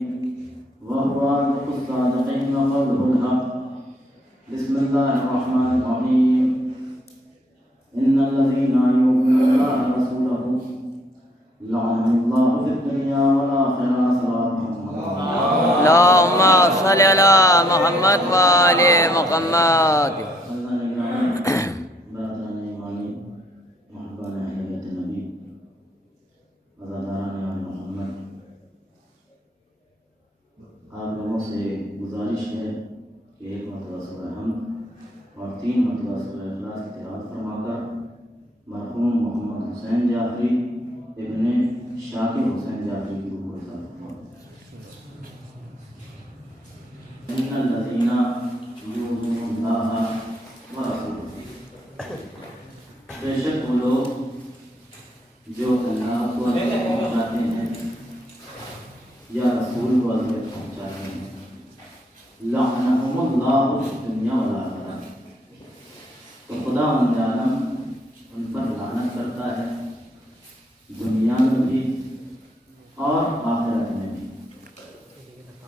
وهو أصدق الصادقين وقوله الحق. بسم الله الرحمن الرحيم. إن الذين يؤمنون الله ورسوله لعنهم الله في الدنيا والآخرة. اللهم صل على محمد وآل محمد. آپ لوگوں سے گزارش ہے کہ ایک مرتبہ سورہ حمد اور 3 مرتبہ سورہ اخلاص کی تلاوت فرما کر مرحوم محمد حسین جعفری ابن شاکر حسین جعفری کی روح کو حساب فرمائیں. ان الذین یؤذون اللہ ورسولہ، بے شک وہ لوگ جو اللہ کو اذیت پہنچاتے ہیں یا رسول کو اذیت پہنچاتے ہیں، لعنہم اللہ فی الدنیا والآخرہ، تو خدا عالم ان پر لعنت کرتا ہے دنیا میں بھی اور آخرت میں بھی.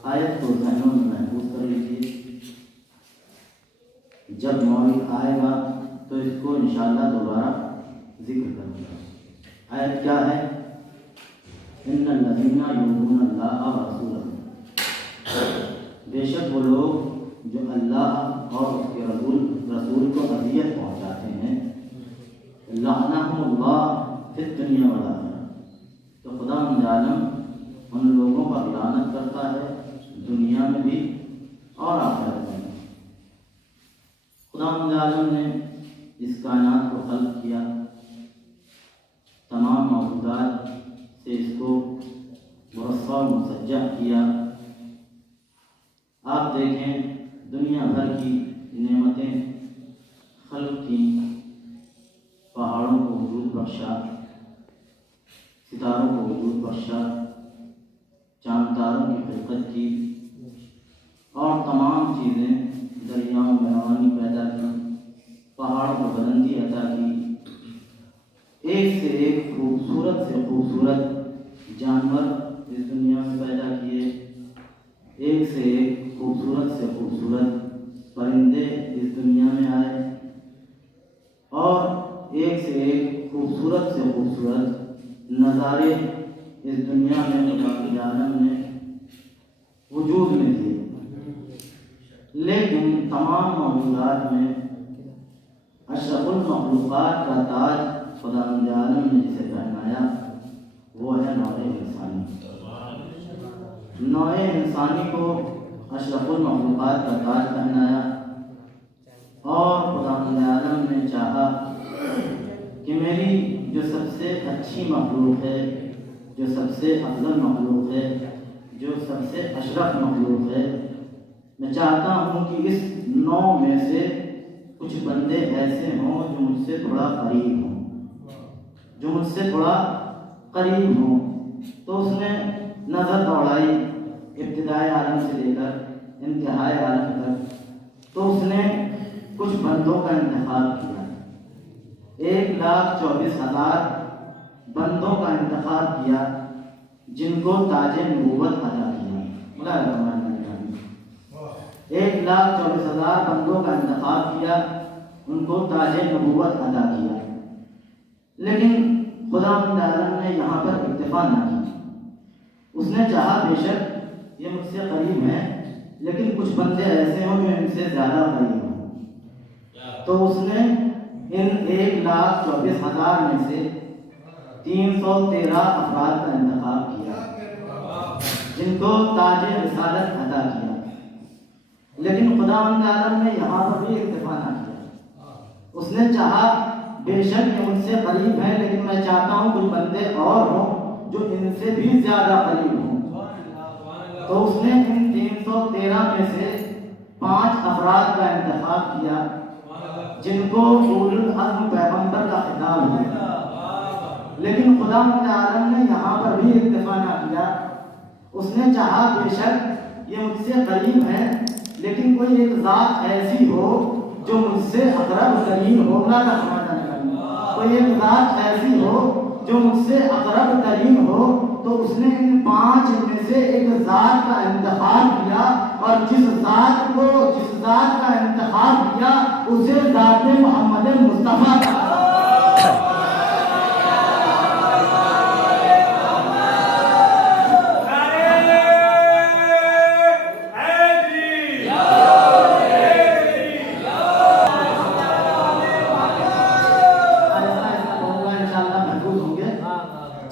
آیت کو ذہنوں میں محفوظ کر لیجیے. جب موعد آئے گا تو اس کو انشاءاللہ دوبارہ ذکر کروں گا. آیت کیا ہے؟ ان الذین یؤذون اللہ ورسولہ، بے شک وہ لوگ جو اللہ اور اس کے رسول کو اذیت پہنچاتے ہیں، لعنہم اللہ فی الدنیا والآخرہ، تو خدا عالم ان لوگوں پر لعنت کرتا ہے دنیا میں بھی اور آخرت میں بھی. خدا عالم نے اس کائنات کو خلق کیا، تمام موجودات سے اس کو مرصع و مسجع کیا. آپ دیکھیں دنیا بھر کی نعمتیں خلق کی، پہاڑوں کو وجود بخشا، ستاروں کو وجود بخشا، چاند تاروں کی خلقت کی، اور تمام چیزیں دریاؤں میں روانی پیدا کی، پہاڑوں کو بلندی عطا کی، ایک سے ایک خوبصورت سے خوبصورت جانور اس دنیا میں پیدا کیے، ایک سے ایک خوبصورت سے خوبصورت پرندے اس دنیا میں آئے، اور ایک سے ایک خوبصورت سے خوبصورت نظارے اس دنیا میں خدا عالم نے وجود میں دیے. لیکن تمام موجودات میں اشرف المخلوقات کا تاج خدا عالم نے جسے پہنایا وہ ہے نوع انسانی. نوع انسانی کو اشرف المخلوقات کا تاج پہنایا، اور خدا عالم نے چاہا کہ میری جو سب سے اچھی مخلوق ہے، جو سب سے افضل مخلوق ہے، جو سب سے اشرف مخلوق ہے، میں چاہتا ہوں کہ اس نوع میں سے کچھ بندے ایسے ہوں جو مجھ سے تھوڑا قریب ہوں، جو مجھ سے تھوڑا قریب ہوں. تو اس نے نظر دوڑائی ابتدائی عالم سے لے کر انتہائی عالم تک، تو اس نے کچھ بندوں کا انتخاب کیا. 1,24,000 بندوں کا انتخاب کیا جن کو تاج نبوت عطا کیا. 1,24,000 بندوں کا انتخاب کیا، ان کو تاج نبوت عطا کیا. لیکن خدا عالم نے یہاں پر اکتفا نہ کی. اس نے چاہا بے شک یہ مجھ سے قریب ہیں، لیکن کچھ بندے ایسے ہوں جو ان سے زیادہ قریب ہوں. تو اس نے ان 1,24,000 میں سے 313 افراد کا انتخاب کیا جن کو تاج رسالت عطا کیا. لیکن خدا عالم نے یہاں پر بھی اکتفا نہ کیا. اس نے چاہا بے شک یہ ان سے قریب ہیں، لیکن میں چاہتا ہوں کچھ بندے اور ہوں جو ان سے بھی زیادہ قریب ہوں. تو اس نے ان 313 میں سے 5 افراد کا انتخاب کیا جن کو اولو العزم پیغمبر کا خطاب ہے. لیکن خدا عالم نے یہاں پر بھی اکتفا نہ کیا. اس نے چاہا بے شک یہ مجھ سے قریب ہیں، لیکن کوئی ایک ذات ایسی ہو جو مجھ سے اقرب قریب ہو. کوئی ایک ذات ایسی ہو جو مجھ سے اقرب ترین ہو، تو اس نے ان 5 میں سے ایک ذات کا انتخاب کیا، اور جس ذات کا انتخاب کیا اسے ذات محمد مصطفیٰ کہا۔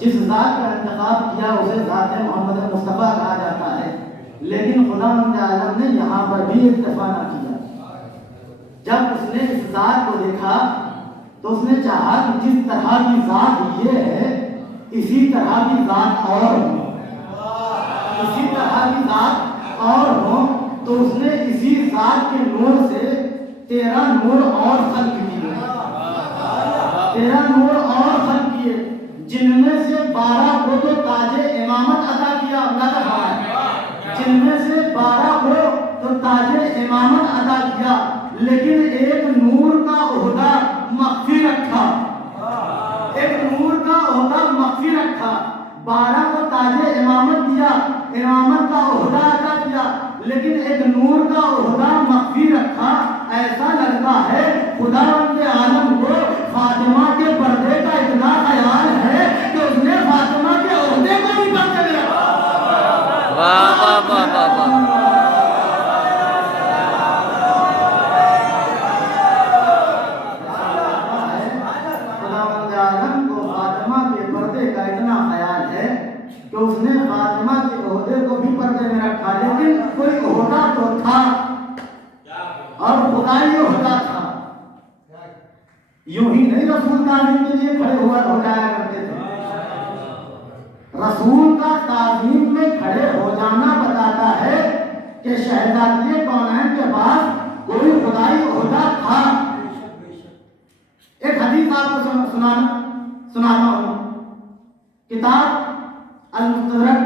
جس ذات کا انتخاب کیا اسے ذات محمد مصطفیٰ کہا جاتا ہے، لیکن خداوند عالم نے یہاں پر بھی اکتفا نہ کیا۔ جب اس نے اس ذات کو دیکھا تو اس نے چاہا کہ جس طرح کی ذات یہ ہے اسی طرح کی ذات اور ہو، اسی طرح کی ذات اور ہو، تو اس نے اسی ذات کے نور سے 13 نور اور خلق کیے، 13 نور اور خلق کیے، جن میں سے 12 کو تو تاج امامت عطا کیا اللہ تعالیٰ، جن میں سے 12 کو تو تاج امامت عطا کیا، لیکن ایک نور کا عہدہ مخفی رکھا، ایک نور کا عہدہ مخفی رکھا۔ 12 کو تاج امامت دیا، امامت کا عہدہ عطا کیا، لیکن ایک نور کا عہدہ مخفی رکھا۔ ایسا لگتا ہے خداوند عالم کو فاطمہ کے پردے کا اتنا خیال ہے کہ اس نے فاطمہ کے عہدے کو بھی پردے میں رکھا۔ واہ واہ واہ واہ واہ۔ خداوند عالم کو فاطمہ کے پردے کا اتنا خیال ہے کہ اس نے فاطمہ کے عہدے کو بھی پردے میں رکھا، لیکن کوئی عہدہ تو تھا اور خدائی عہدہ تھا۔ یوں ہی نہیں رسول تعظیم کے لیے کھڑے ہو جایا کرتے تھے، رسول کا تعظیم میں کھڑے ہو جانا بتاتا ہے کہ شہزادی کونین کے پاس کوئی خدائی عہدہ تھا۔ ایک حدیث آپ کو سناتا ہوں، کتاب المستدرک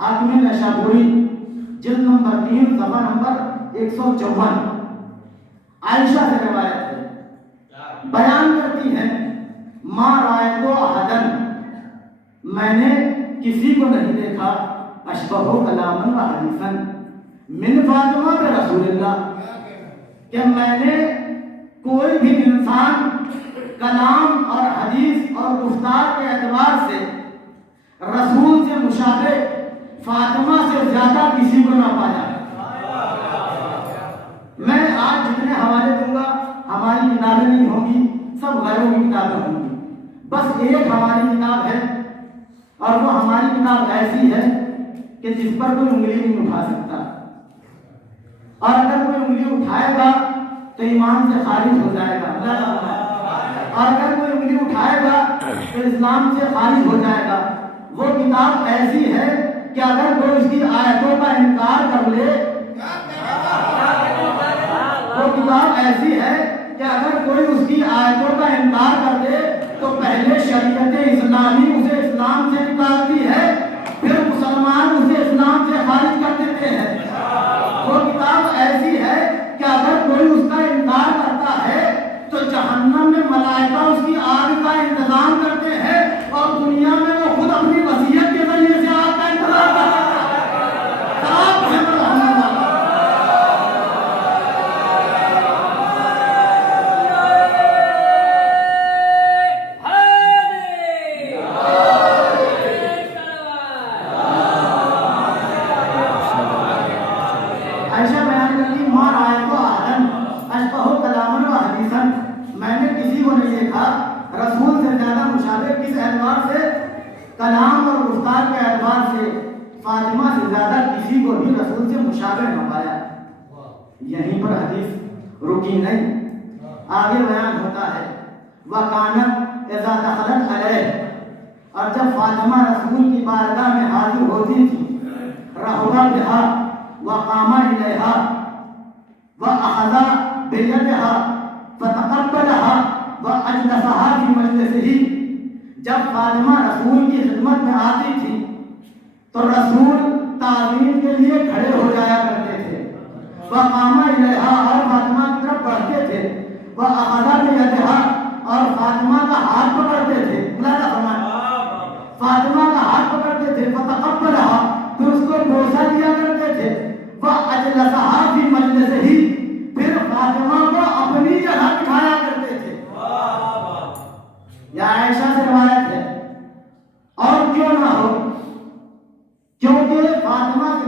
حاکم نیشابوری جلد نمبر 3 صفحہ نمبر 154، عائشہ سے روایت ہے، بیان کرتی ہیں، ما رأیت احدن، میں نے کسی کو نہیں دیکھا، اشبہ کلاما و حدیثا من فاطمہ بے رسول اللہ، کہ میں نے کوئی بھی انسان کلام اور حدیث اور گفتار کے اعتبار سے رسول سے مشابہ فاطمہ سے زیادہ کسی کو نہ پایا۔ میں آج جتنے حوالے دوں گا ہماری کتابیں نہیں ہوں گی، سب غیروں کی کتابیں ہوں گی، بس ایک ہماری کتاب ہے، اور وہ ہماری کتاب ایسی ہے کہ جس پر کوئی انگلی نہیں اٹھا سکتا، اور اگر کوئی انگلی اٹھائے گا تو ایمان سے خارج ہو جائے گا، اور اگر کوئی انگلی اٹھائے گا تو اسلام سے خارج ہو جائے گا۔ وہ کتاب ایسی ہے کہ اگر کوئی اس کی آیتوں کا انکار کر لے، وہ کتاب ایسی ہے کہ اگر کوئی اس کی آیتوں کا انکار کر دے تو پہلے شریعت اسلامی اسے اسلام سے نکالتی ہے، پھر مسلمان اسے اسلام سے خارج کر دیتے ہیں۔ وہ کتاب ایسی ہے کہ اگر کوئی اس کا انکار کرتا ہے تو جہنم میں ملائکہ اس کی آگ کا انتظام کرتے ہیں، اور دنیا میں وہ خود اپنی وصیت کے ذریعے سے آگ کا انتظام کرتے ہیں۔ میں نے کسی کو نہیں دیکھا رسول سے زیادہ مشابہ، کس اعتبار سے؟ کلام اور گفتار کے اعتبار سے فاطمہ سے زیادہ کسی کو بھی رسول سے مشابہ نہ پایا۔ یہیں پر حدیث رکی نہیں، آگے بیان ہوتا ہے، وَكَانَتْ إِذَا دَخَلَتْ عَلَيْهِ، اور جب فاطمہ رسول کی بارگاہ میں حاضر ہوتی تھی، رَحُبَ بِهَا وَقَامَ إِلَيْهَا وَأَخَذَ بِيَدِهَا فَتَقَبَّلَهَا وَأَجْلَسَهَا فِي مَجْلِسِهِ، جب فاطمہ رسول کی خدمت میں آتی تھی تو رسول تعظیم کے لیے کھڑے ہو جایا کرتے تھے، وَقَامَ إِلَيْهَا، اور فاطمہ کی طرف بڑھتے تھے، وَأَخَذَ بِيَدِهَا، اور فاطمہ کا ہاتھ پکڑتے تھے، اللہ فرمائے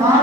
7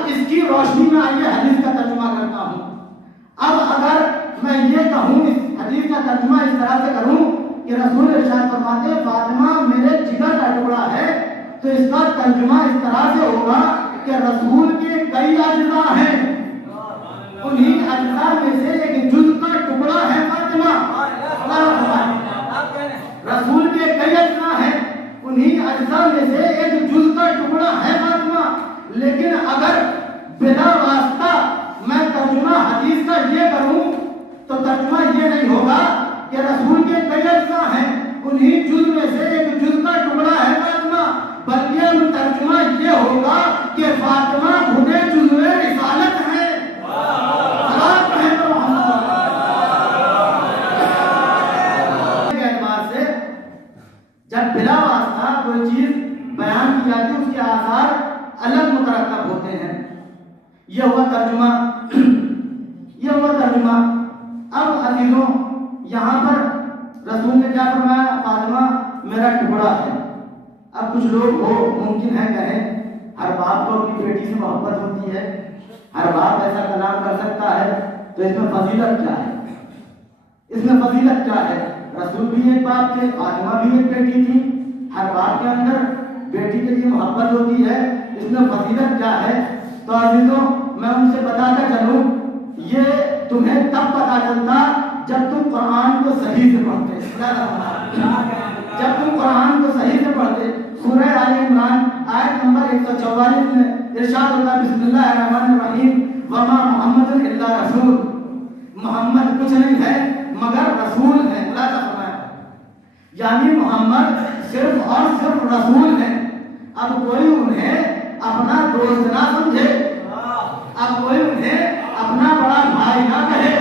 اب اس کی روشنی میں آئیے حدیث کا ترجمہ کرتا ہوں. اب اگر میں یہ کہوں اس حدیث کا ترجمہ اس طرح سے کروں کہ رسول ارشاد فرماتے ہیں فاطمہ میرے جگر کا ٹکڑا ہے, تو اس کا ترجمہ اس طرح سے ہوگا کہ رسول کے کئی اجزاء ہیں, انہی اجزاء میں سے ایک جز کا ٹکڑا ہے فاطمہ. رسول کے کئی اجزاء ہیں, انہی اجزاء میں سے ایک جز کا ٹکڑا ہے فاطمہ. لیکن اگر بلا واسطہ میں ترجمہ حدیث کا یہ کروں تو ترجمہ یہ نہیں ہوگا کہ رسول کے کئی اجزاء ہیں, انہی جز میں سے ایک جز کا ٹکڑا ہے فاطمہ, بلکہ ترجمہ یہ ہوگا کہ فاطمہ خود جزو رسالت ہے. جب بلا واسطہ کوئی چیز بیان کی جاتی ہے اس کے آثار الگ مترتب ہوتے ہیں. یہ ہوا ترجمہ, یہ ہوا ترجمہ. اب عزیزوں یہاں پر رسول نے کیا فرمایا, فاطمہ میرا ٹکڑا ہے. اب کچھ لوگ ہو ممکن ہے کہیں ہر باپ کو اپنی بیٹی سے محبت ہوتی ہے, ہر باپ ایسا کلام کر سکتا ہے, تو اس میں فضیلت کیا ہے؟ اس میں فضیلت کیا ہے؟ رسول بھی ایک باپ تھے, فاطمہ بھی ایک بیٹی تھی, ہر باپ کے اندر بیٹی کے لیے محبت ہوتی ہے, اس میں فضیلت کیا ہے؟ تو عزیزوں میں ان سے بتاتا چلوں, یہ تمہیں تب پتا چلتا جب تم قرآن کو صحیح سے پڑھتے. جب تم قرآن کو صحیح سے پڑھتے. سورہ آل عمران آیت نمبر 144 میں ارشاد ہوتا بسم اللہ الرحمن الرحیم وما محمد الا رسول, محمد کچھ نہیں ہے مگر رسول ہے. اللہ کا فرمایا یعنی محمد صرف اور صرف رسول ہے. اب کوئی انہیں اپنا دوست نہ سمجھے, اب کوئی انہیں اپنا بڑا بھائی نہ کہے,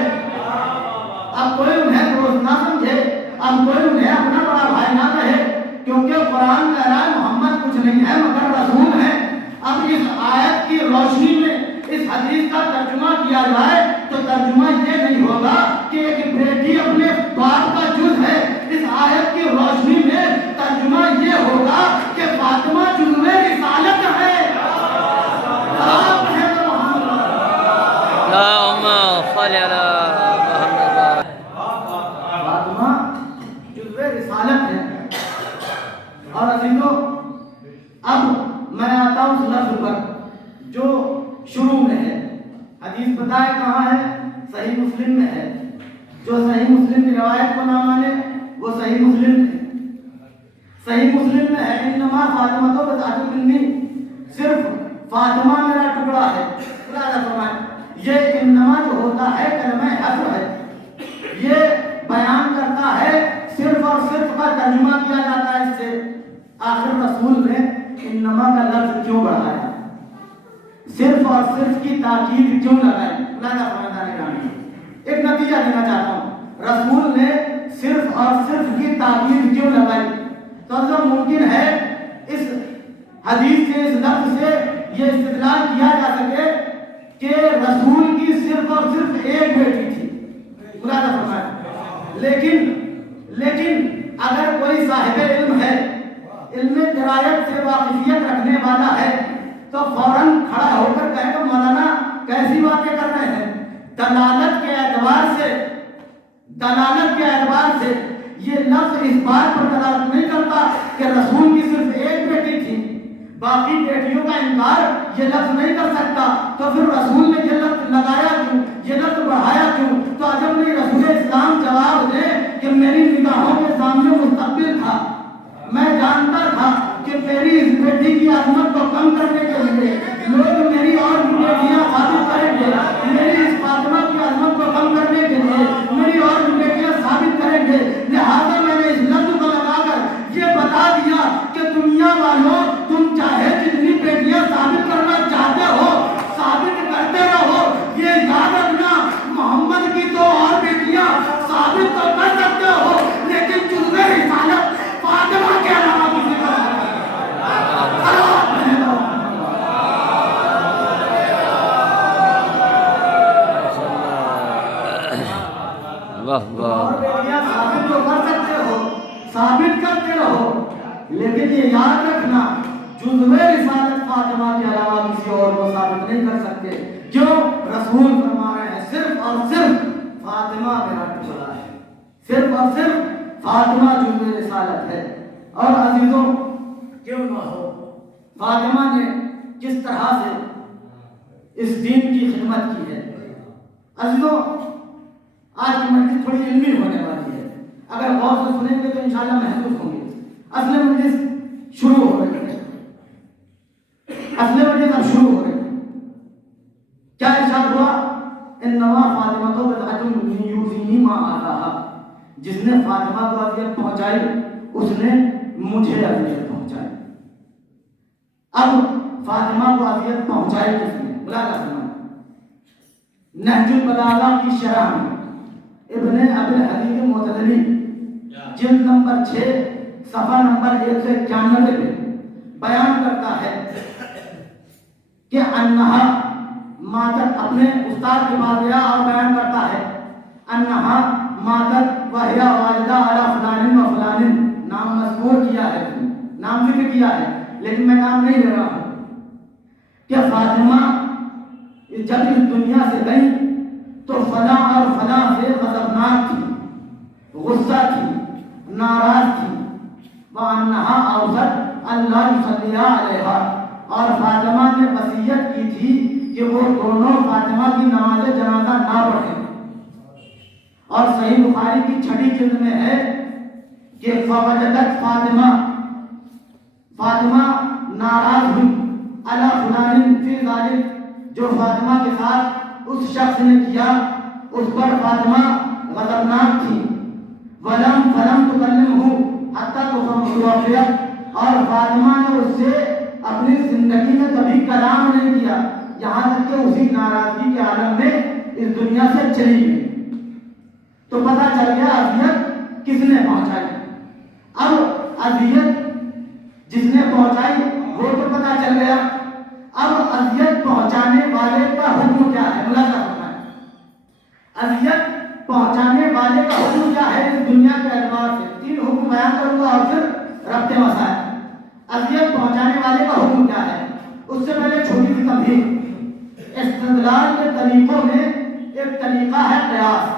اب کوئی انہیں دوست نہ سمجھے, اب کوئی انہیں اپنا بڑا بھائی نہ کہے, کیونکہ قرآن کہہ رہا ہے محمد کچھ نہیں ہے مگر رسول ہے. اب اس آیت کی روشنی میں اس حدیث کا ترجمہ کیا جائے تو ترجمہ یہ نہیں ہوگا کہ ایک بیٹی اپنے باپ کا جز ہے. اس آیت کی روشنی میں ترجمہ یہ ہوگا کہ فاطمہ جزو رسالت ہے. فاطمہ جزو رسالت ہے. اور عزیزوں اب میں آتا ہوں اس لفظ پر جو شروع میں ہے. حدیث بتائے کہاں ہے؟ صحیح مسلم میں ہے. جو صحیح مسلم کی روایت کو نہ مانے وہ صحیح مسلم ہے. صحیح مسلم میں ہے انما فاطمہ تو بذات منی, صرف فاطمہ میرا ٹکڑا ہے. اللہ نے فرمایا یہ انما جو ہوتا ہے کلمہ حصر ہے, یہ بیان کرتا ہے صرف اور صرف کا ترجمہ کیا جاتا ہے اس سے. آخر رسول نے انما کا لفظ کیوں بڑھایا, صرف اور صرف کی تاکید کیوں لگائی؟ اللہ کا فرمایا ایک نتیجہ دینا چاہتا ہوں, رسول نے صرف اور صرف کی تاکید کیوں لگائی؟ تو اگر ممکن ہے اس حدیث سے, اس لفظ سے یہ استدلال کیا جا سکے کہ رسول کی صرف اور صرف ایک بیٹی تھی. اللہ کا فرمایا لیکن اگر کوئی صاحب علم ہے, علم درایت سے واقفیت رکھنے والا ہے, تو فوراً کھڑا ہو کر کہے گا مولانا کیسی باتیں کر رہے ہیں. دلالت کے اعتبار سے یہ لفظ اس بات پر دلالت نہیں کرتا کہ رسول کی صرف ایک بیٹی تھی, باقی بیٹیوں کا انکار یہ لفظ نہیں کر سکتا. تو پھر رسول نے یہ لفظ لگایا کیوں, یہ لفظ بڑھایا کیوں؟ تو عجب نہیں رسول اسلام جواب دے کہ میری نگاہوں کے سامنے مستقبل تھا, میں جانتا تھا کہ میری اس بیٹی کی عظمت کو کم کرنے کے لیے لوگ میری اور بیٹیاں ثابت کریں گے, میری اس فاطمہ کی عظمت کو کم کرنے کے لیے میری اور بیٹیاں ثابت کریں گے. لہذا میں نے اس لفظ کو لگا کر یہ بتا دیا کہ دنیا والوں تم چاہے جتنی بیٹیاں ثابت کرنا چاہتے ہو ثابت کرتے رہو, یہ یاد رکھنا محمد کی تو اور بیٹیاں ثابت تو کر سکتے ہو لیکن جزو رسالت فاطمہ کے علاوہ کسی کا ثابت تو کر سکتے ہو, ثابت کرتے رہو, لیکن یہ یاد رکھنا جزو رسالت فاطمہ کے علاوہ کسی اور کو ثابت نہیں کر سکتے. کیوں؟ رسول فرما رہے ہیں صرف اور صرف فاطمہ میرا ٹکڑا ہے، صرف اور صرف فاطمہ جو رسالت ہے. اور عزیزوں کیوں نہ ہو فاطمہ نے کس طرح سے اس دین کی خدمت کی ہے. عزیزوں آج کی مجلس تھوڑی علمی ہونے والی ہے، اگر غور سے سنیں گے تو انشاءاللہ محسوس ہوں گے. اصل مجلس شروع ہو رہی ہے، اصل مجلس اب شروع ہو رہی ہے. کیا ارشاد ہوا؟ انما فاطمہ تو بدعۃ من یؤذینی ما آتاہا، جس نے فاطمہ کو اذیت پہنچائی اس نے مجھے اذیت پہنچائی. اب فاطمہ کو اذیت پہنچائی کس نے؟ ملاحظہ کرنا. نہج البلاغہ کی شرح میں ابن ابی الحدیث معتزلی جلد نمبر 6 صفحہ نمبر 191 پہ بیان کرتا ہے کہ انہا ماتت، اپنے استاد کے پاس گیا اور بیان کرتا ہے انہا ماتت وہی والدہ علی فلان و فلان، نام مذکور کیا ہے، نام ذکر کیا ہے، لیکن میں نام نہیں لے رہا ہوں. کہ فاطمہ جب اس دنیا سے گئی تو فلاں اور فلاں سے غضبناک تھی، غصہ تھی، ناراض تھی. وَأَنَّهَا أَوْصَتْ أَنْ لَا يُصَلِّيَ عَلَيْهَا، اور فاطمہ نے وصیت کی تھی کہ وہ دونوں فاطمہ کی نماز جنازہ نہ پڑھیں. اور صحیح بخاری کی 6 جلد میں ہے کہ فوجدت فاطمہ ناراض ہوئی علی فلان فی ذلک، جو فاطمہ کے ساتھ اس شخص نے کیا اس پر فاطمہ غضبناک تھی. فلم تکلمہ حتی توفیت، اور فاطمہ نے اس سے اپنی زندگی میں کبھی کلام نہیں کیا یہاں تک کہ اسی ناراضگی کے عالم میں اس دنیا سے چلی گئی. تو پتہ چل گیا اذیت کس نے پہنچائی. اب اذیت جس نے پہنچائی وہ تو پتہ چل گیا، اب اذیت پہنچانے والے کا حکم کیا ہے؟ ملاحظہ کرنا ہے. اذیت پہنچانے والے کا حکم کیا ہے اس دنیا کے اعتبار سے؟ 3 حکم بیان کروں گا اور پھر ربط مسائل. اذیت پہنچانے والے کا حکم کیا ہے؟ اس سے پہلے چھوٹی سی تمہید. استدلال کے طریقوں میں ایک طریقہ ہے قیاس.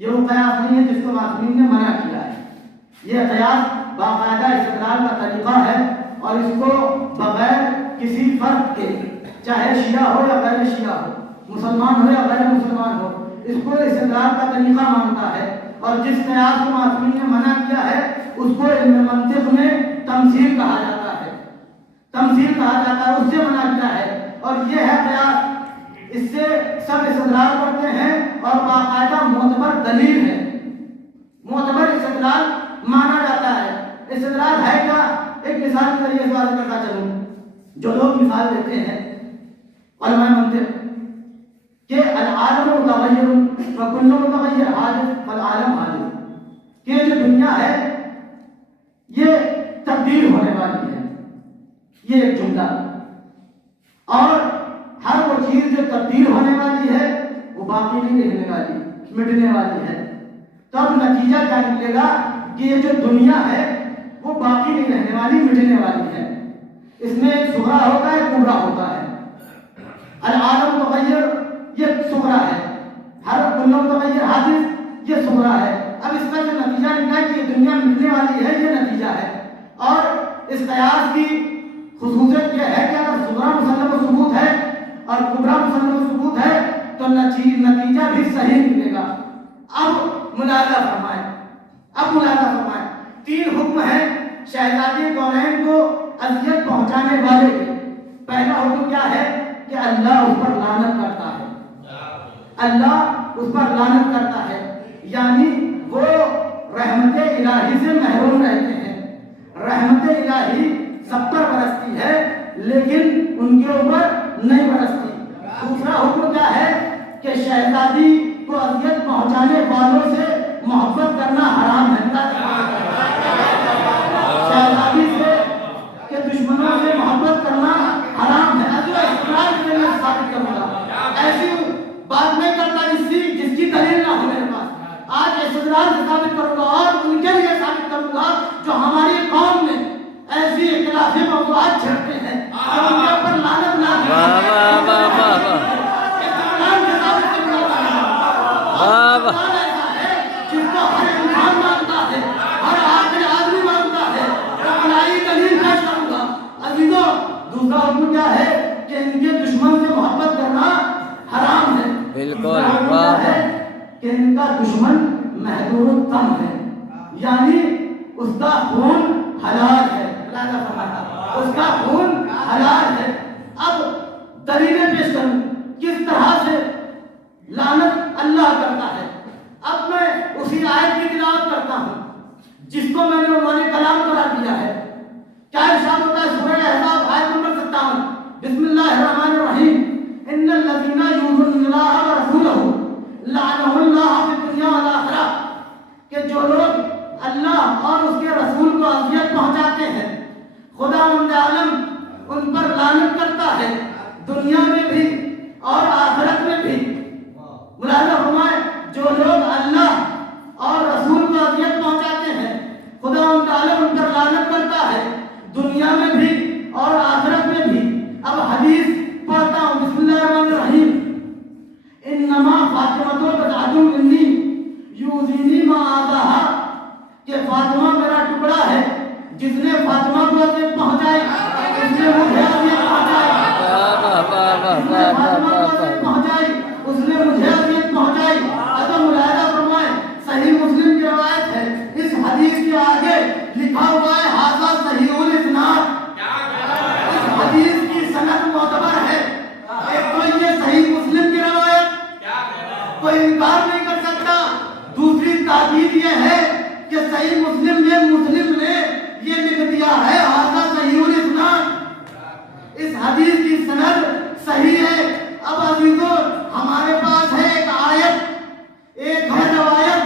یہ وہ قیاس نہیں ہے جس کو معصومین نے منع کیا ہے. یہ قیاس باقاعدہ استدلال کا طریقہ ہے اور اس کو بغیر کسی فرق کے، چاہے شیعہ ہو یا غیر شیعہ ہو، مسلمان ہو یا غیر مسلمان ہو، اس کو استدلال کا طریقہ مانتا ہے. اور جس قیاس کو معصومین نے منع کیا ہے اس کو علم منطق میں تمثیل کہا جاتا ہے، تمثیل کہا جاتا ہے، اس سے منع کیا ہے. اور یہ ہے قیاس. اس سے سب استدلال کرتے ہیں اور باقاعدہ معتبر دلیل ہے، معتبر استدلال مانا جاتا ہے. استدلال ہے کیا؟ ایک مثال کے ذریعے بات کرتا چلوں. جو لوگ مثال دیتے ہیں علماء منطق کہ العالم متغیر وکل متغیر حادث فالعالم حادث، کہ جو دنیا ہے یہ تبدیل ہونے والی ہے، یہ ایک جملہ. اور ہر وہ چیز جو تبدیل ہونے والی ہے وہ باقی نہیں رہنے والی، مٹنے والی ہے. تو اب نتیجہ کیا نکلے گا کہ یہ جو دنیا ہے وہ باقی نہیں رہنے والی، مٹنے والی ہے. اس میں ایک صغرا ہوتا ہے، کبرا ہوتا ہے. العالم متغیر یہ صغرا ہے، ہر کل متغیر حادث یہ صغرا ہے. اب اس کا جو نتیجہ نکلا کہ یہ دنیا مٹنے والی ہے، یہ نتیجہ ہے. اور اس قیاس کی خصوصیت یہ ہے کہ اگر صغرا مسلم و ثبوت ہے اور کبرا مسلم و ثبوت ہے تو نتیجہ بھی صحیح ملے گا. اب ملاحظہ فرمائیں، اب ملاحظہ فرمائیں. 3 حکم ہیں شہزادی کونین کو اذیت پہنچانے والے کے. پہلا حکم کیا ہے کہ اللہ اس پر لعنت کرتا ہے، اللہ اس پر لعنت کرتا ہے، یعنی وہ رحمت الہی سے محروم رہتے ہیں. رحمت الہی سب پر برستی ہے لیکن ان کے اوپر نہیں برستی. دوسرا حکم کیا ہے کہ شہزادی کو اذیت پہنچانے والوں سے محبت کرنا حرام ہے. شہزادی سے کہ دشمنوں سے محبت کرنا حرام ہے. استدلال کے لیے ثابت کروں گا، ایسی بات نہیں کرتا جس کی دلیل نہ ہو میرے پاس. آج استدلال سے ثابت کروں گا اور ان کے لیے ثابت کروں گا جو ہماری قوم میں ایسی اختلافی موضوعات چھڑتے ہیں. قرآن ایسا ہے جس کو ہر انسان مانتا ہے، ہر آخر آدمی مانتا ہے۔ اپنائی دلیل پیش کروں گا عزیزوں۔ دوسرا حکم کیا ہے کہ ان کے دشمن سے محبت کرنا حرام ہے۔ بالکل، دوسرا حکم واہ کیا ہے کہ ان کا دشمن محدود الدم ہے، یعنی اس کا خون حلال ہے۔ اس کا خون حلال ہے۔ اب دلیلیں پیش کروں کس طرح سے لعنت اللہ کرتا ہے۔ اب میں اسی آیت کی تلاوت کرتا ہوں جس کو میں نے عنوان کلام قرار دیا ہے۔ کیا ارشاد ہوتا ہے سورہ احزاب آیت نمبر 57، بسم اللہ الرحمن الرحیم، ان الذین یؤذون اللہ ورسولہ لعنهم اللہ فی الدنیا والآخرہ، کہ جو لوگ اللہ اور اس کے رسول کو اذیت پہنچاتے ہیں خداوند عالم ان پر لعنت کرتا ہے، دنیا میں بھی اور آخرت میں بھی۔ ملاحظہ فرمائے، جو لوگ اللہ اور رسول کو اذیت پہنچاتے ہیں خداوند عالم ان پر لعنت کرتا ہے، دنیا میں بھی اور آخرت میں بھی۔ اب حدیث پڑھتا ہوں، بسم اللہ الرحمن الرحیم، انما فاطمہ بضعۃ منی یؤذینی ما آذاہا، کہ فاطمہ میرا ٹکڑا ہے، جس نے فاطمہ کو اذیت پہنچائی اس نے مجھے اذیت پہنچائی، اس نے مجھے اذیت پہنچائی۔ اگر ملاحظہ فرمائے، صحیح مسلم کی روایت ہے، اس حدیث کے آگے لکھا ہوا ہے ھذا صحیح الاسناد، اس حدیث کی سند معتبر ہے۔ ایک تو یہ صحیح مسلم کی روایت، کوئی انکار نہیں کر سکتا۔ دوسری تاکید یہ ہے کہ صحیح مسلم نے یہ لکھ دیا ہے ھذا صحیح الاسناد، اس حدیث کی سند صحیح ہے۔ اب عزیزوں، ہمارے پاس ہے ایک آیت، ایک ہے روایت،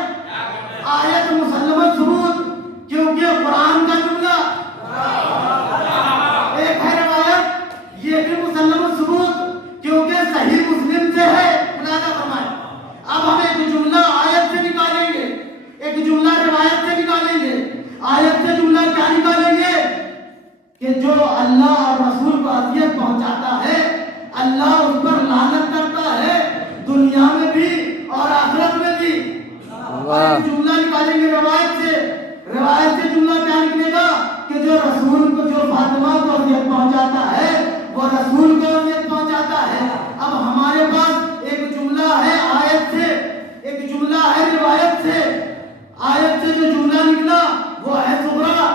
آیت مسلمہ ثبوت کیونکہ قرآن کا جملہ، ایک ہے روایت یہ بھی مسلمہ ثبوت کیونکہ صحیح مسلم سے ہے۔ ملاحظہ فرمائیں، اب ہم ایک جملہ آیت سے نکالیں گے، ایک جملہ روایت سے نکالیں گے۔ آیت سے جملہ کیا نکالیں گے کہ جو اللہ اور رسول کو اذیت پہنچاتا ہے اللہ اس پر لعنت کرتا ہے، دنیا میں بھی اور آخرت میں بھی۔ جملہ نکالیں گے روایت سے، روایت سے جملہ کیا نکلے گا کہ جو رسول کو، جو فاطمہ کو اذیت پہنچاتا ہے وہ رسول کو اذیت پہنچاتا ہے۔ اب ہمارے پاس ایک جملہ ہے آیت سے، ایک جملہ ہے روایت سے۔ آیت سے جو جملہ نکلا وہ ہے صغرا،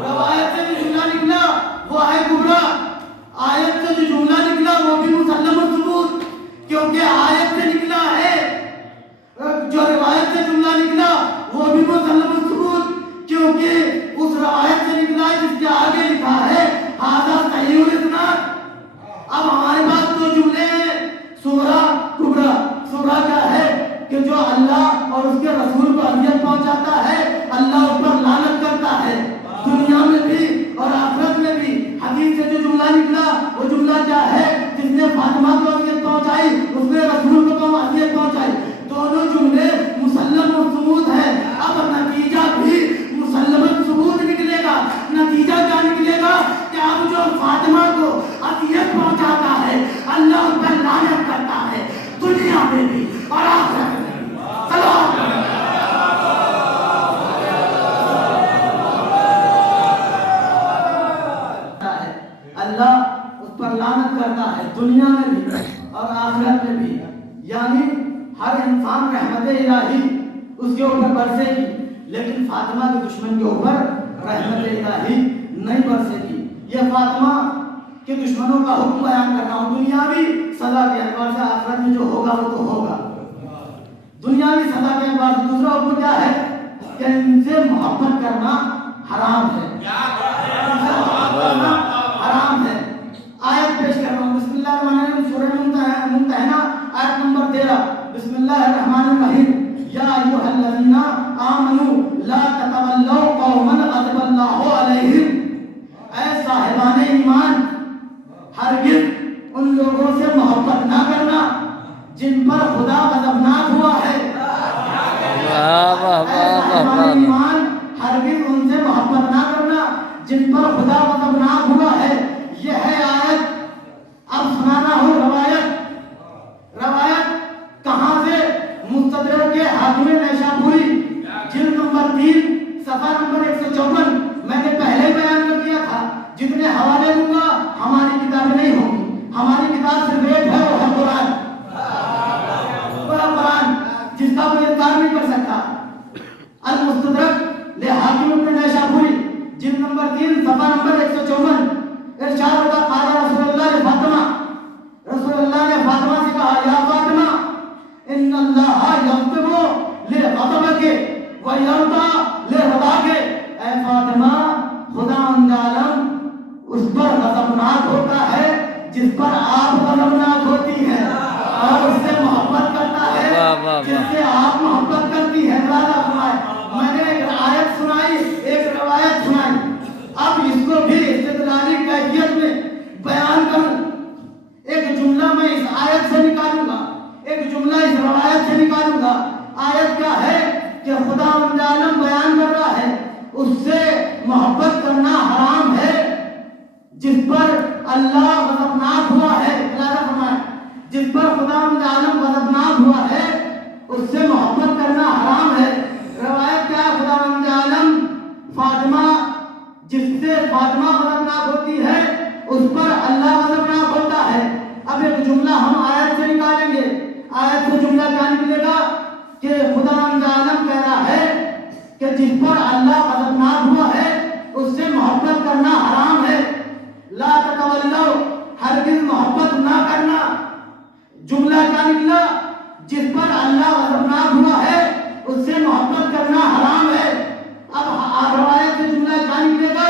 روایت سے جو جملہ نکلا وہ ہے کبرا۔ آیت سے جو جملہ نکلا وہ بھی مسلم ثبوت کیونکہ آیت سے نکلا ہے، جو روایت سے جملہ نکلا وہ بھی مسلم ثبوت کیونکہ اس روایت سے نکلا ہے جس کے آگے لکھا ہے ھذا صحیح الاسناد۔ اب ہمارے پاس دو جملے ہیں، صغرا کبرا۔ صغرا کیا ہے کہ جو اللہ اور اس کے رسول کو اذیت پہنچاتا ہے اللہ اس پر لعنت کرتا ہے، دنیا میں بھی اور آخرت میں بھی۔ حدیث سے جو جملہ نکلا وہ جملہ کیا ہے، جس نے فاطمہ کو اذیت پہنچائی اس نے رسول کو اذیت پہنچائی۔ دونوں جملے مسلم اور ثبوت ہے۔ اب نتیجہ بھی مسلم ثبوت نکلے گا۔ نتیجہ کیا نکلے گا کہ اب جو فاطمہ کو اذیت پہنچاتا ہے اللہ اس پر لعنت کرتا ہے، دنیا میں بھی اور آخرت میں بھی۔ اللہ اس پر لعنت کرتا ہے دنیا میں بھی اور آخرت میں بھی، یعنی ہر انسان رحمت الہی اس کے اوپر برسے گی لیکن فاطمہ کے دشمن کے اوپر رحمت الہی نہیں برسے گی۔ یہ فاطمہ کے دشمنوں کا حکم بیان کر رہا ہوں، دنیاوی سزا کے اعتبار سے، آخرت میں جو ہوگا وہ تو ہوگا۔ دنیاوی سزا کے اعتبار سے دوسرا حکم کیا ہے کہ ان سے محبت کرنا حرام ہے، حرام ہے۔ آیت پیش کر رہا ہوں، بسم اللہ الرحمن الرحیم، سورہ ممتحنہ آیت نمبر 13، بسم اللہ الرحمن الرحیم، یا ایھا الذین آمنوا لا تتولوا قوما غضب اللہ علیہم، اے صاحبان ایمان ہرگز ان لوگوں سے محبت نہ کرنا جن پر خدا غضبناک ہوا ہے۔ اے صاحبان ایمان ہرگز ان سے محبت نہ کرنا جن پر خدا غضبناک ہوا ہے۔ یہ ہے آیت۔ اب سنانا ہو روایت، روایت کہاں سے؟ مستدرک غضبناک ہوتی ہے اور اس سے محبت کرتا ہے جس سے آپ محبت کرتی ہے. میں نے ایک آیت سنائی, ایک روایت سنائی, اب اس کو بھی استدلالی کیفیت میں بیان کروں. ایک جملہ میں اس آیت سے نکالوں گا, ایک جملہ اس روایت سے نکالوں گا. آیت کیا ہے کہ خداوند عالم بیان کر رہا ہے اس سے محبت کرنا حرام ہے جس پر اللہ غضبناک ہوا ہے. جس پر خداوند عالم غضبناک ہوا ہے اس سے محبت کرنا حرام ہے. روایت کیا ہے؟ خداوند عالم فاطمہ, جس سے فاطمہ غضبناک ہوتی ہے اس پر اللہ غضبناک ہوتا ہے. اب ایک جملہ ہم آیت سے نکالیں گے. آیت سے جملہ کیا نکلے گا کہ خداوند عالم کہہ رہا ہے کہ جس پر اللہ غضبناک ہوا ہے اس سے محبت کرنا حرام ہے. لا تتولوا, ہرگز محبت نہ کرنا. جملہ کیا نکلا؟ جس پر اللہ غضبناک ہوا ہے اس سے محبت کرنا حرام ہے. اب روایت سے جملہ کیا نکلے گا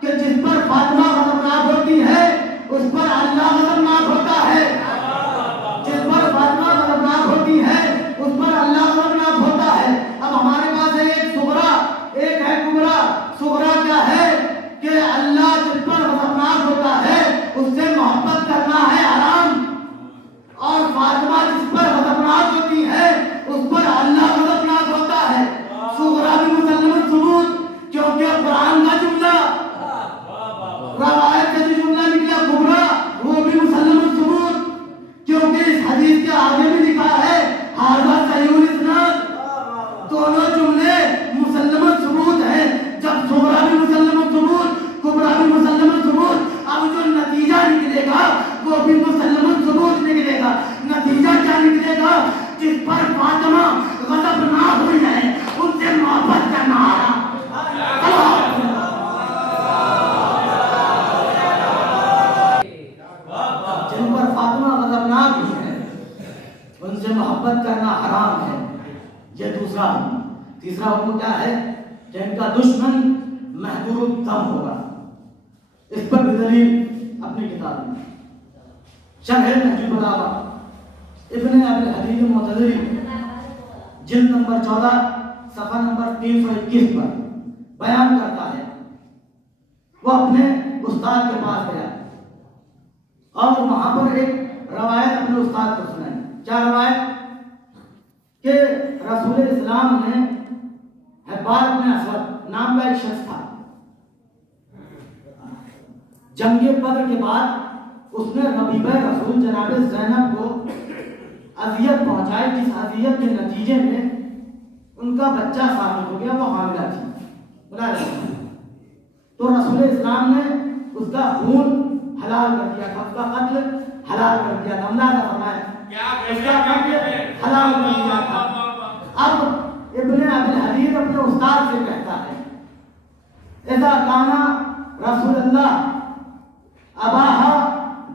کہ جس پر فاطمہ غضبناک ہوتی ہے اس پر اللہ غضبناک ہوتا ہے. جس پر فاطمہ غضبناک ہوتی ہے اس پر اللہ غضبناک ہوتا ہے. اب ہمارے پاس ہے ایک صغرا, ایک ہے کبرا. صغرا کیا ہے کہ اللہ جس پر غضبناک ہوتا ہے اس سے محبت کرنا ہے حرام, اور فاطمہ جس پر غضبناک ہوتی ہے اس پر اللہ غضبناک ہوتا ہے. صغرا بھی مسلم ثبوت, کیونکہ قرآن کا جملہ, روایت کا جو جملہ نکلا کبرا وہ بھی مسلم ثبوت, کیونکہ اس حدیث کے آگے بھی لکھا ہے ھذا صحیح الاسناد. دونوں جملے مسلم ثبوت ہیں. جب صغرا بھی مسلم ثبوت, کبرا بھی مسلم ثبوت, اب جو نتیجہ نکلے گا وہ بھی مسلم ثبوت نکلے گا. نتیجہ کیا نکلے گا؟ جس پر فاطمہ غضبناک ہوئی ہے ان سے محبت کرنا حرام. جن پر فاطمہ غضبناک ہوئی ہے ان سے محبت کرنا حرام ہے. یہ دوسرا حکم. تیسرا حکم کیا ہے کہ ان کا دشمن محدود الدم ہوگا. اس پر بھی دلیل اپنی کتاب میں شرح نہج البلاغہ ابن ابی الحدید المعتزلی جلد نمبر 14 صفحہ نمبر 321 پر بیان کرتا ہے. وہ اپنے استاد کے پاس گیا اور وہاں پر ایک روایت اپنے استاد کو سنائی. کیا روایت؟ کہ رسول اسلام نے حبار بن اسود نام کا ایک شخص تھا, جنگ بدر کے بعد اس نے ربیبہ رسول جناب زینب کو اذیت پہنچائی, جس اذیت کے نتیجے میں ان کا بچہ ثابت ہو گیا, وہ حاملہ تھی. تو رسول اسلام نے اس کا خون حلال کر دیا تھا, اس کا قتل حلال کر دیا تھا. اندازہ فرمائیں, اس کا قتل حلال کر دیا تھا. اب ابن ابی الحدید اپنے استاد سے کہتا ہے اذا کان رسول اللہ اباہا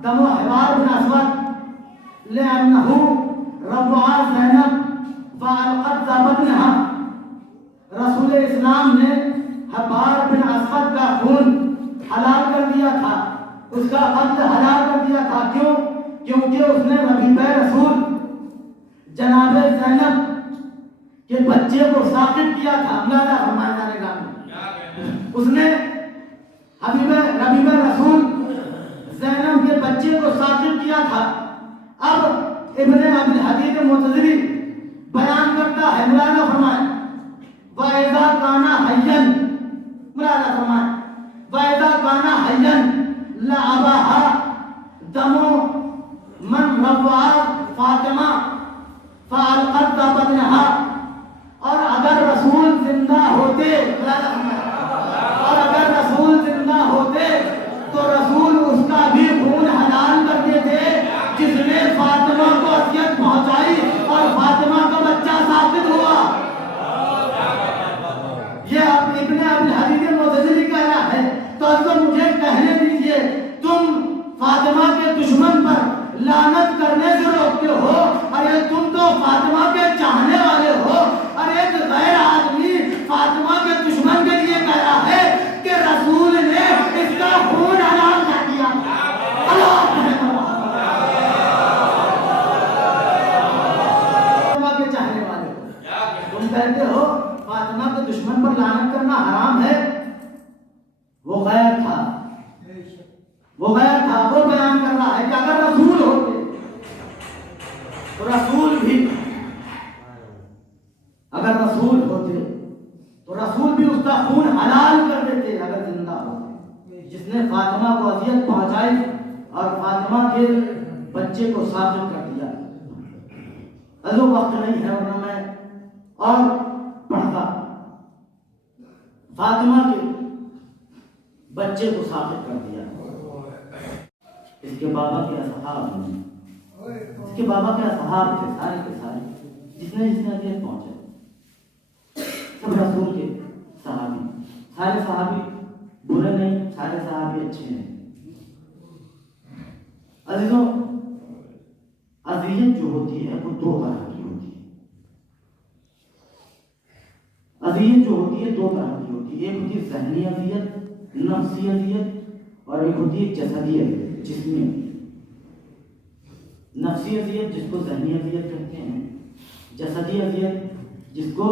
دم حبار بن اسود لأنه ربع زینب فالقت بطنها. رسول اسلام نے حبار بن اسود کا خون حلال کر دیا تھا, اس کا قتل حلال کر دیا تھا. کیوں؟ کیونکہ اس نے ربیبہ رسول جناب زینب کے بچے کو ساقط کیا تھا. اندازہ فرمایا جانے گا, اس نے ربیبہ رسول زینب کے بچے کو ساقط کیا تھا. اب ابن ابی الحدید معتزلی بیان کرتا ہے, ملاحظہ فرمائیں, وَإِذَا كَانَ حَيًّا, ملاحظہ فرمائیں, وَإِذَا كَانَ حَيًّا لَأَبَاهَا دَمُ مَنْ رَفَعَ فَاطِمَةَ فَأَلْقَتْ بَطْنَهَا. اور اگر رسول زندہ ہوتے, اور اگر رسول زندہ ہوتے تو رسول اس کا بھی خون حلال کر دیتے جس نے فاطمہ کو اذیت پہنچائی اور فاطمہ کا بچہ ثابت ہوا. یہ ابن ابی الحدید معتزلی کہہ رہا ہے. تو اب مجھے کہنے دیجئے, تم فاطمہ کے دشمن پر لعنت کرنے سے روکتے ہو, ارے تم تو فاطمہ کے چاہنے والے ہو. اور ایک غیر آدمی فاطمہ کے دشمن کے لیے کہہ رہا ہے کہ رسول نے اس کا خون حلال کر دیا. اللہ رسول ہوتے تو رسول بھی اس کا خون حلال کر دیتے اگر زندہ ہوتے. جس نے فاطمہ کو اذیت پہنچائی اور فاطمہ کے بچے کو ساقط کر دیا. ازو وقت نہیں ہے ورنہ میں اور پڑھتا. فاطمہ کے بچے کو ساقط کر دیا. اس کے بابا کے اصحاب نے، اس کے بابا کے اصحاب تھے سارے کے سارے، جس نے اذیت پہنچا سب رسول کے صحابی. سارے صحابی برے نہیں، سارے صحابی اچھے ہیں. عزیزوں، اذیت جو ہوتی ہے وہ دو طرح کی ہوتی ہے. اذیت جو ہوتی ہے دو طرح کی ہوتی ہے. ایک ہوتی ہے ذہنی اذیت، نفسی اذیت، اور ایک ہوتی ہے جسدی اذیت، جسمی اذیت. نفسی اذیت جس کو ذہنی اذیت کہتے ہیں، جسدی اذیت جس کو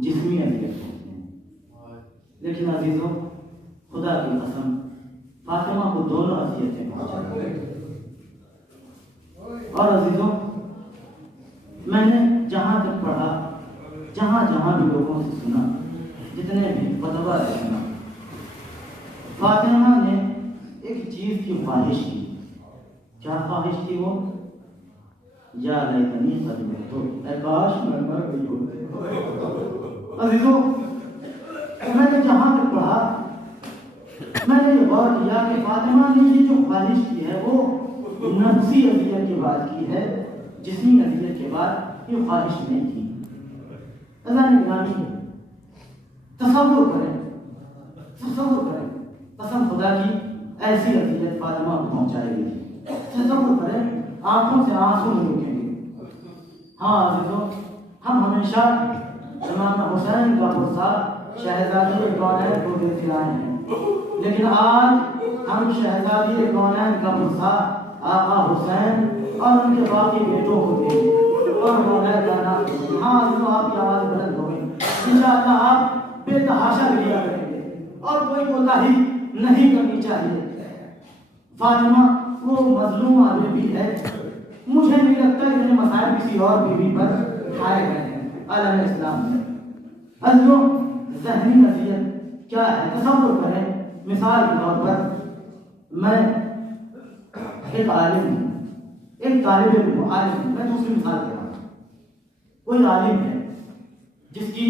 جسمی اذیت کہتے ہیں. لیکن عزیزوں، خدا کی قسم فاطمہ کو دونوں اذیتیں پہنچائی. اور عزیزوں، میں نے جہاں تک پڑھا، جہاں جہاں بھی لوگوں سے سنا، جتنے بھی فتویٰ سنا، فاطمہ نے ایک چیز کی خواہش کی. کیا خواہش تھی وہ؟ یا لیتنی قدمت، اے کاش میں مر گئی ہوتی. عزیزوں، میں نے جہاں تک پڑھا، میں نے یہ غور کیا کہ فاطمہ نے یہ جو خواہش کی ہے وہ نفسی اذیت کے بعد کی ہے، جسمی اذیت کے بعد یہ خواہش نہیں تھی. اذان گرامی، تصور کریں، تصور کریں، قسم خدا کی ایسی اذیت فاطمہ کو پہنچائی گئی تھی. تصور کریں، آنکھوں سے آنسو نہیں رکیں گے. ہاں عزیزوں، ہم ہمیشہ امام حسین کا پرسہ شہزادی کونین کو دیتے آئے ہیں، لیکن آج ہم شہزادی کونین کا پرسہ آقا حسین اور ان کے باقی بیٹوں کو دیں گے اور مولا کائنات کو دیں گے. ہاں عزیزوں، آپ کی آواز بلند ہو گئی. انشاءاللہ آپ بے تحاشا لیا کریں گے اور کوئی کوتاہی نہیں کرنی چاہیے. فاطمہ وہ مظلومہ بیوی ہے. مجھے نہیں لگتا کہ یہ مسائل کسی اور بیوی پر کھائے گئے ہیں عالم اسلام میں. عزیزوں، ذہنی اذیت کیا ہے تصور کریں. مثال کے طور پر میں ایک عالم ہوں، ایک طالب علم ہوں، عالم ہوں. میں دوسری مثال دے رہا ہوں. کوئی عالم ہے جس کی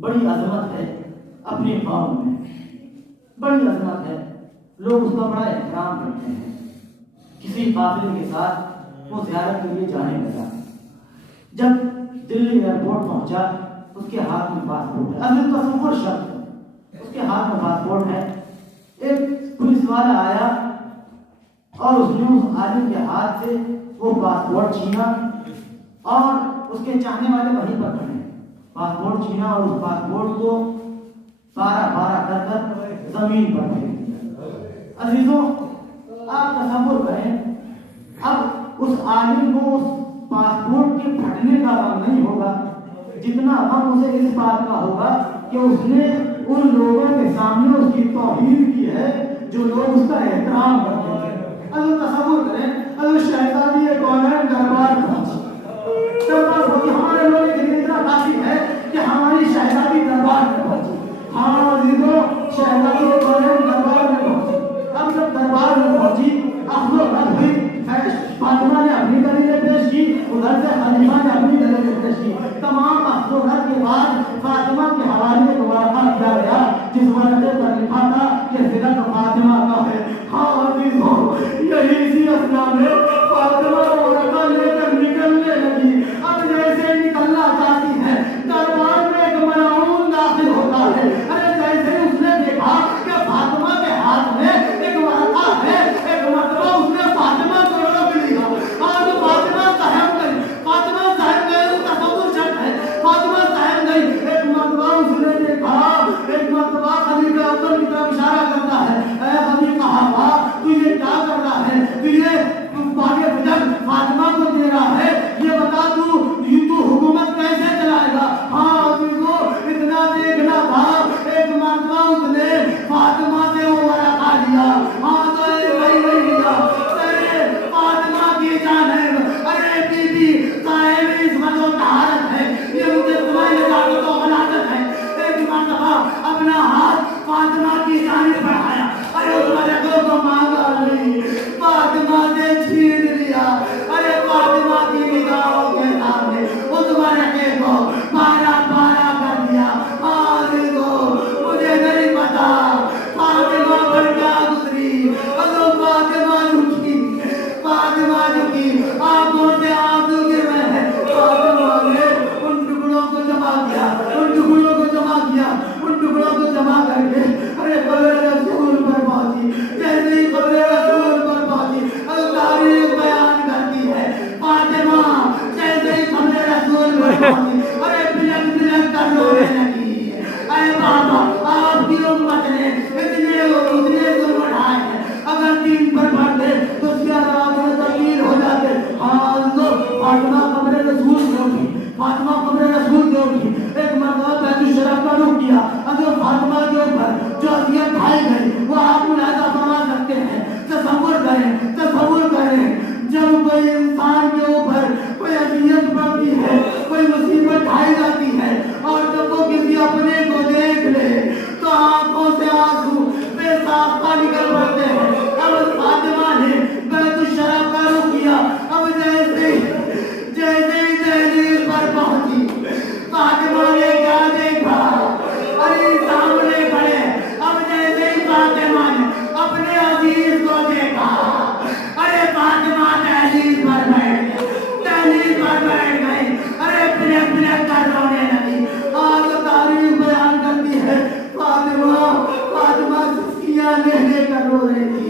بڑی عظمت ہے اپنے قوم میں، بڑی عظمت ہے، لوگ اس کا بڑا احترام کرتے ہیں. کسی قافلے کے ساتھ وہ زیارت کے لیے جانے لگا. جب دلی ایئرپورٹ پہنچا، اس کے ہاتھ میں پاسپورٹ ہے. ابھی تصور شخص، اس کے ہاتھ میں پاسپورٹ ہے. ایک پولیس والا آیا اور اس نے اس عالم کے ہاتھ سے وہ پاسپورٹ چھینا اور اس کے چاہنے والے وہیں پر کھڑے. پاسپورٹ چھینا اور اس پاسپورٹ کو پارا پارا کر کر زمین پر پھینک دیا. عزیزوں، آپ تصور کریں، اب اس عالم کو اس پاسپورٹ کے پھٹنے کا غم نہیں ہوگا جتنا غم اسے اس بات کا ہوگا کہ اس نے ان لوگوں کے سامنے اس کی توہین کی ہے جو لوگ اس کا احترام کرتے ہیں. اگر تصور کریں، اگر شہزادی کونین دربار پہنچی، ہمارے لوگ کے لیے اتنا کافی ہے کہ ہماری شہزادی دربار میں پہنچی. ہاں عزیزوں، شہزادی کونین دربار میں پہنچی. اب جب دربار میں پہنچی، اخذ و رد ہوئی. فاطمہ نے اپنی دلیلیں پیش کی، ادھر سے خلیفہ نے اپنی دلیلیں پیش کی. تمام اخذ و رد کے بعد فاطمہ کے حوالے ایک ورقہ کیا گیا جس ورقے پر لکھا تھا کہ فلک فاطمہ کا ہے. ہاں عزیزوں، یہی اسی اثنا میں فاطمہ ورقہ لے کر نکلنے لگی. اب جیسے نکلنا چاہتی ہے، دربار میں ایک ملعون داخل ہوتا ہے. ارے جیسے اس نے دیکھا کہ فاطمہ کے ہاتھ میں ایک ورقہ ہے، ایک مرتبہ اس نے فاطمہ کو روک لیا. آج فاطمہ صاحب گئی، فاطمہ صاحب گئی، تصور شک ہے، فاطمہ صاحب گئی. ایک مرتبہ اس نے دیکھا، ایک مرتبہ خلیفہ اول کی طرف اشارہ کرتا ہے، اے کوئی انسان کے اوپر کوئی اذیت پڑتی ہے، کوئی مصیبت ڈھائی جاتی ہے، اور جب وہ کسی اپنے کو دیکھ لے تو آنکھوں سے آنسو بے ساختہ نکل پڑتے ہیں۔ اب فاطمہ نے بیت الشرف کا رخ کیا۔ اب جیسے ہی دہلیز پر پہنچی، فاطمہ نے کیا دیکھا؟ علی سامنے کھڑے۔ اب جیسے ہی فاطمہ نے اپنے عزیز کو دیکھا، ارے فاطمہ دہلیز پر بیٹھ گئی، ارے پلک پلک کر رونے لگی۔ آج تاریخ بیان کرتی ہے فاطمہ سسکیاں لے کر رو رہی تھی،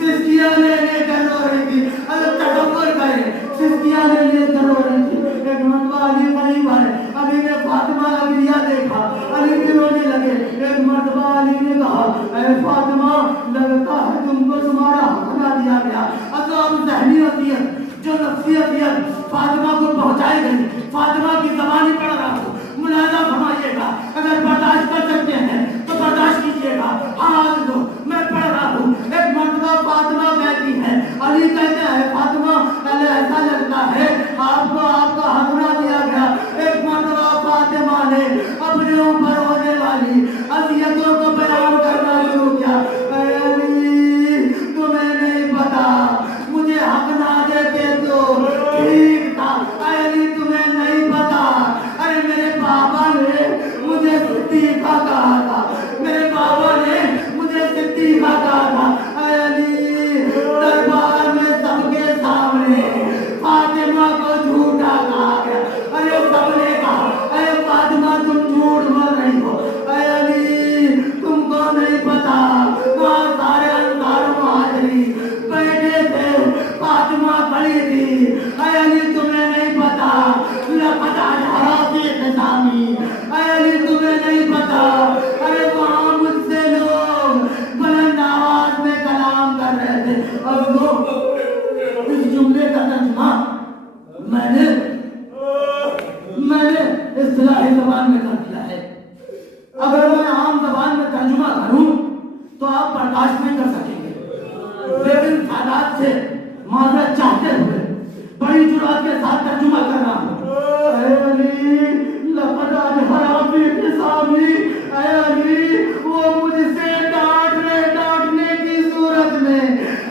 سسکیاں لے کر رو رہی تھی۔ اگر تصور کریں، سسکیاں لے کر رو رہی تھی۔ ایک مرتبہ علی قریب آئے، علی نے فاطمہ کا گریہ دیکھا، علی بھی رونے لگے۔ ایک مرتبہ علی نے کہا، اے فاطمہ، لگتا ہے تم کو تمہارا حق نہ دیا گیا۔ اب ذہنی اذیت، جو نفسی اذیت فاطمہ کو پہنچائی گئی، فاطمہ کی زبانی پڑھ رہا ہوں، ملاحظہ فرمائیے گا۔ اگر برداشت کر سکتے ہیں تو برداشت کیجیے گا۔ آج دو میں پڑھ رہا ہوں۔ ایک مرتبہ فاطمہ کہتی ہے، علی کہتے ہیں فاطمہ ایسا لگتا ہے آپ کا حق نہ دیا گیا۔ ایک مرتبہ فاطمہ نے اپنے اوپر ہونے والی اذیتوں کو بیان کرنا شروع کیا۔ اے علی، تمہیں نہیں پتا، مجھے حق نہ دیتے تو ٹھیک تھا۔ اے علی، تمہیں نہیں پتا، ارے میرے بابا نے مجھے صدیقہ کہا تھا، میرے بابا نے مجھے صدیقہ کہا تھا۔ اے علی، دربار میں سب کے سامنے فاطمہ کو جھوٹا کہا گیا۔ ارے سب نے کہا، اے فاطمہ تم جھوٹ بول رہی ہو۔ اے علی، تم کو نہیں پتا، وہاں سارے انصار مہاجرین بیٹھے تھے، فاطمہ کھڑی تھی۔ اے علی، تمہیں نہیں پتا، لقد اجہرا فی خصامی۔ اے علی، تمہیں نہیں پتا، ارے وہاں مجھ سے لوگ بلند آواز میں کلام کر رہے تھے۔ اب لوگ اس جملے کا ترجمہ میں نے اصطلاحی زبان میں کر دیا ہے۔ اگر میں عام زبان میں ترجمہ کروں تو آپ برداشت نہیں کر سکیں گے، لیکن سادات سے معذرت چاہتے ہوئے بڑی جرات کے ساتھ ترجمہ کر رہا ہوں۔ اے علی، لقد اجہرا فی خصامی۔ اے علی، وہ مجھ سے ڈانٹنے کی صورت میں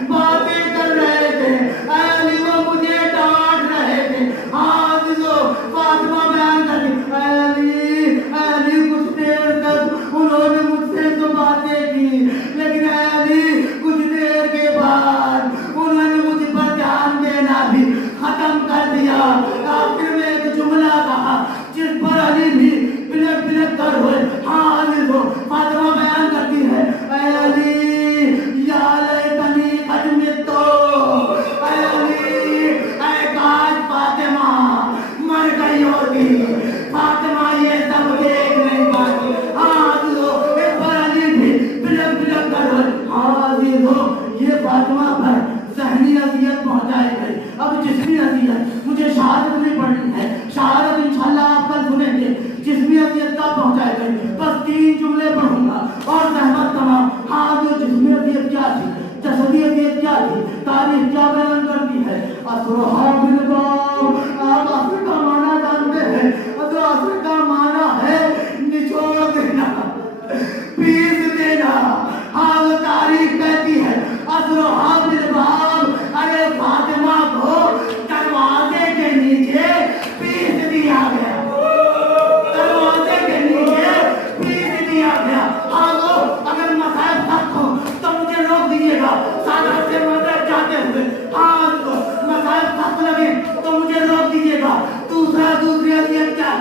باتیں کر رہے تھے۔ اے علی، وہ مجھے ڈانٹ رہے تھے۔ ہاں جو فاطمہ بیان کر دی۔ اے علی، کچھ دیر تک انہوں نے مجھ سے تو باتیں کی، لیکن اے علی، کچھ دیر کے بعد انہوں نے مجھ پر دھیان دینا بھی ختم کر دیا۔ آخر میں ایک جملہ کہا جس پر علی بھی پلک کر ہوئے۔ ہاں علی کو فاطمہ بیان کرتی ہے، اے علی، یا لیتنی قد متو۔ اے علی، اے کاش فاطمہ مر گئی ہوتی، فاطمہ یہ سب دیکھ نہیں پاتی۔ ہاں عزیزو، ایک بار علی بھی پلک کر ہوئے۔ ہاں عزیزو، یہ فاطمہ پر ذہنی اذیت پہنچائی گئی۔ اب جسمی اذیت، مجھے شہادت نہیں پڑھنی ہے، شہادت انشاءاللہ آپ کل سنیں گے۔ جسمی اذیت کا پہنچائی گئی، بس 3 جملے پڑھوں گا اور زحمت تمام۔ ہاں جو جسمی اذیت کیا تھی، جسدی اذیت کیا تھی، تاریخ کیا بیان کرتی ہے؟ اسرہا بالباب۔ آپ اثر کا معنی جانتے ہیں؟ تو اثر کا معنی ہے نچوڑ دینا، پیس دینا۔ ہاں وہ تاریخ کہتی ہے اسرہا بالباب، ارے فاطمہ کو دروازے کے نیچے پیس دیا گیا، دروازے کے نیچے پیس دیا گیا۔ ہاں وہ اگر مسائل سخت ہو تو مجھے روک دیجیے گا، سادات سے مدد چاہتے ہوئے۔ ہاں مسائل سخت لگے تو مجھے روک دیجیے گا۔ دوسری اذیت کیا ہے؟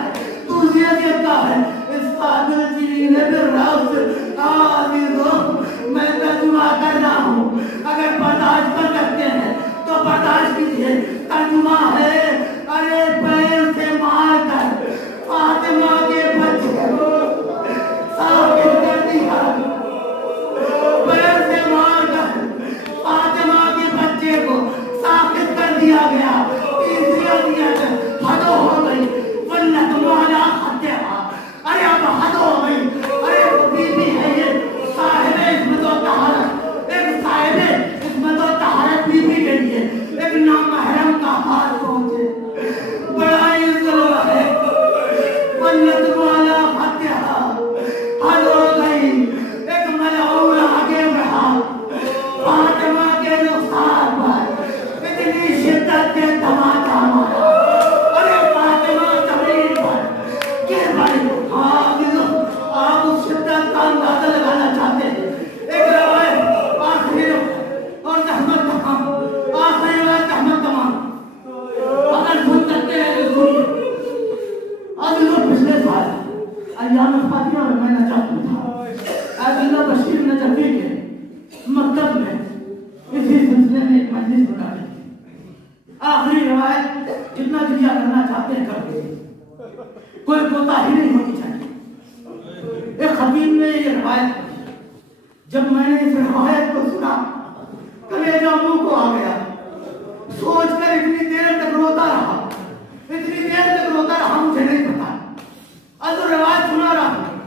دوسری اذیت کیا ہے؟ اس قابل جنین بالرفض۔ عزیزو، میں ترجمہ کر رہا ہوں، اگر برداشت کر سکتے ہیں تو برداشت کیجیے۔ ترجمہ ہے، ارے پیر سے مار کر فاطمہ کے بچے کو ثابت کر دیا، پیر سے مار کر فاطمہ کے بچے کو ثابت کر دیا گیا۔ تیسری اذیت حد ہو گئی، ولت والا خطیہ، ارے اب حد ہو گئی۔ ارے بی بی ہے یہ صاحب عصمت و طہارت، ایک صاحب عصمت و طہارت بی بی کے لیے ایک نامحرم کے دھماکہ مارا، ارے فاطمہ زمین پر گر پڑی۔ آپ اس شدت کا اندازہ لگانا چاہتے ہیں۔ ایک روایت آخری اور زحمت تمام، آخری روایت زحمت تمام، اگر سن سکتے ہیں تو سنیے۔ اب لوگ پچھلے سال ایام فاطمہ میں میں نجف میں تھا، عبداللہ بشیر نجفی کے مکتب میں اسی سلسلے میں ایک مجلس بنا رہی تھی۔ آخری روایت جتنا دنیا کرنا چاہتے ہیں کر دیں، کوئی کوتاہی نہیں ہونی چاہیے۔ ایک خطیب نے یہ روایت کی، جب میں نے اس روایت کو سنا کلیجہ منہ کو آ گیا، سوچ کر اتنی دیر تک روتا رہا، مجھے نہیں پتا۔ اب روایت سنا رہا ہوں،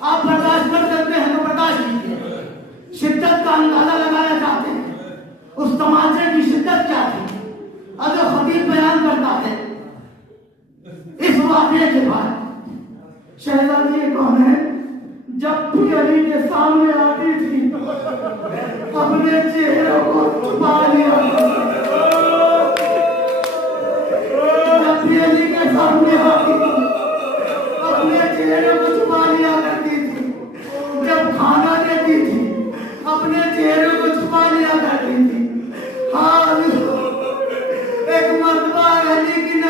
آپ برداشت کر سکتے ہیں تو برداشت کیجیے۔ شدت کا اندازہ لگانا چاہتے ہیں اس تماچے کی شدت کیا تھی۔ اب خطیب بیان کرتا ہے اس واقعے کے بعد، شہزادی کون ہے جب بھی علی کے سامنے آتی تھی اپنے چہروں کو چھپا لیا، جب بھی علی کے سامنے آتی تھی اپنے چہروں کو چھپا لیا کرتی تھی، جب کھانا دیتی تھی اپنے چہروں کو چھپا لیا کرتی تھی۔ ہاں ایک مرتبہ علی کی